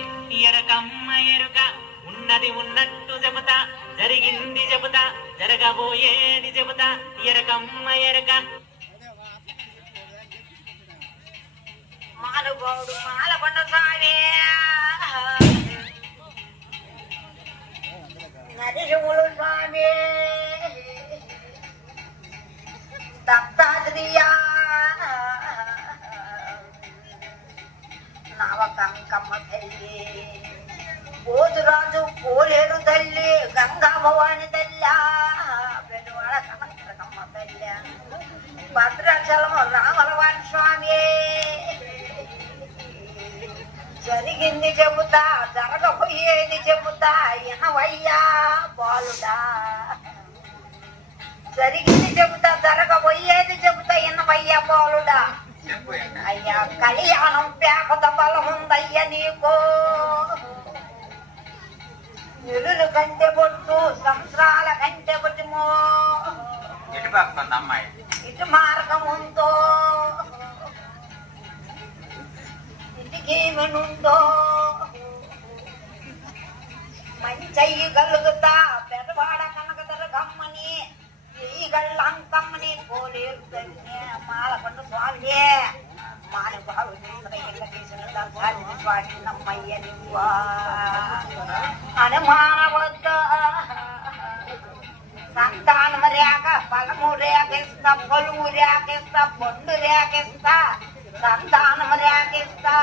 సోది ఎరకమ్మ ఎరుక ఉన్నది ఉన్నట్టు చెబుతా జరిగింది చెబుతా జరగబోయేది చెబుతా ఎరకమ్మ ఎరుక మానుగోడు మాలకొండ స్వామి నరసింహుడు స్వామి దత్తాత్రేయ నవకంకమ్మ తల్లి పోతురాజు పోలేరు తల్లి గంగా భవాని తల్లి పెనువాడ కనకమ్మ తల్లి భద్రాచలం రామలవారి స్వామి జరిగింది చెబుతా జరగబోయేది చెబుతా ఎనవయ్యా బాలుడా జరిగింది చెబుతా జరగబోయేది చెబుతా ఎనవయ్యా బాలుడా అయ్యా కళ్యాణం పేకత బలముందయ్య నీకో నిరులు కంటే బొట్టు సంవత్సరాల కంటే బొట్టుమో ఇటు మార్గం ఉందో ఇంటికేమనుందో మంచయ్యి కలుగుతా పెదవాడ కనకదర గమ్మని ఈ గళ్ళంకమ్మని పోలేరు తల్లి మాలకొండ స్వామి మానుభావుని స్వామి నమ్మయ్య నువ్వా అనుమానవద్ద సంతానం రేఖ ఫలము రేఖిస్తా పొలుము రేఖిస్తా పొండు రేఖిస్తా సంతానం రేఖిస్తా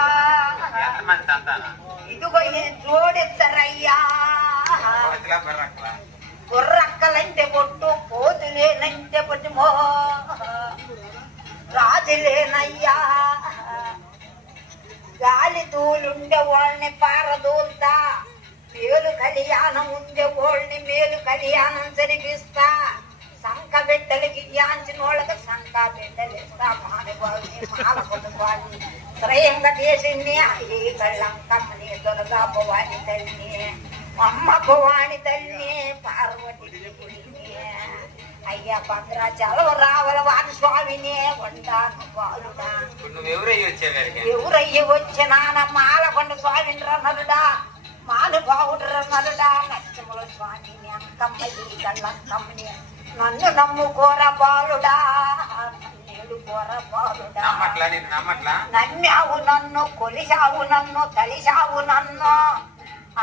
ఇదిగో ఇది జోడిస్తారయ్యా గుర్రక్కలంటే పొట్టు పోతులేనంటే పొట్టుమో రాజులేనయ్యా గాలి దూలుండే వాళ్ళని పారదూల్తా మేలు కళ్యాణం ఉండే వాళ్ళని మేలు కళ్యాణం జరిపిస్తా సంక బిడ్డలకి యాంచిన వాళ్ళకి సంక బిడ్డలు ఇస్తా మానవాళ్ళని మాలకొండ స్వామి శ్రేయంగా చేసింది ఈ కళ్ళంకమ్మని దుర్గా భవాని తల్లి అమ్మ భవాని తల్లి పార్వతి అయ్యా భద్రాచలం రావల వారి స్వామిని వండాను బాలుడా ఎవరయ్యి వచ్చినా మాలకొండ స్వామిని రన్నరుడా మానుభావుడు రన్నరుడా నరసింహుల స్వామిని అంకమ్మయ్యి కళ్ళంకమ్మని నన్ను నమ్ముకోర బాలుడా నేడు కోర బాలుడా నమ్మావు నన్ను కొలిసావు నన్ను కలిసావు నన్ను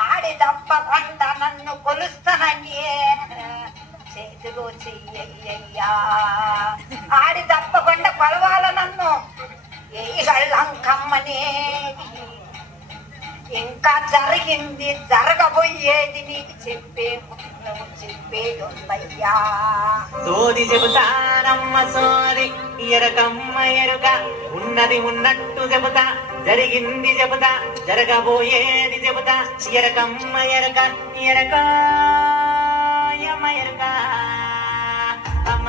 ఆడి తప్పకుండా నన్ను కొలుస్తానని చేతిలో చెయ్యయ్యా ఆడి తప్పకుండా కొలవాల నన్ను ఏ గళ్ళంకమ్మనే ఇంకా జరిగింది జరగబోయేది నీకు చెప్పేది ఉందయ్యా సోది చెబుతానమ్మ సోది ఎరకమ్మ ఎరుక ఉన్నది ఉన్నట్టు చెబుతా జరిగింది చెబుతా జరగబోయేది చెబుతా ఎరకమ్మ ఎరక ఎరక ఎరక అమ్మ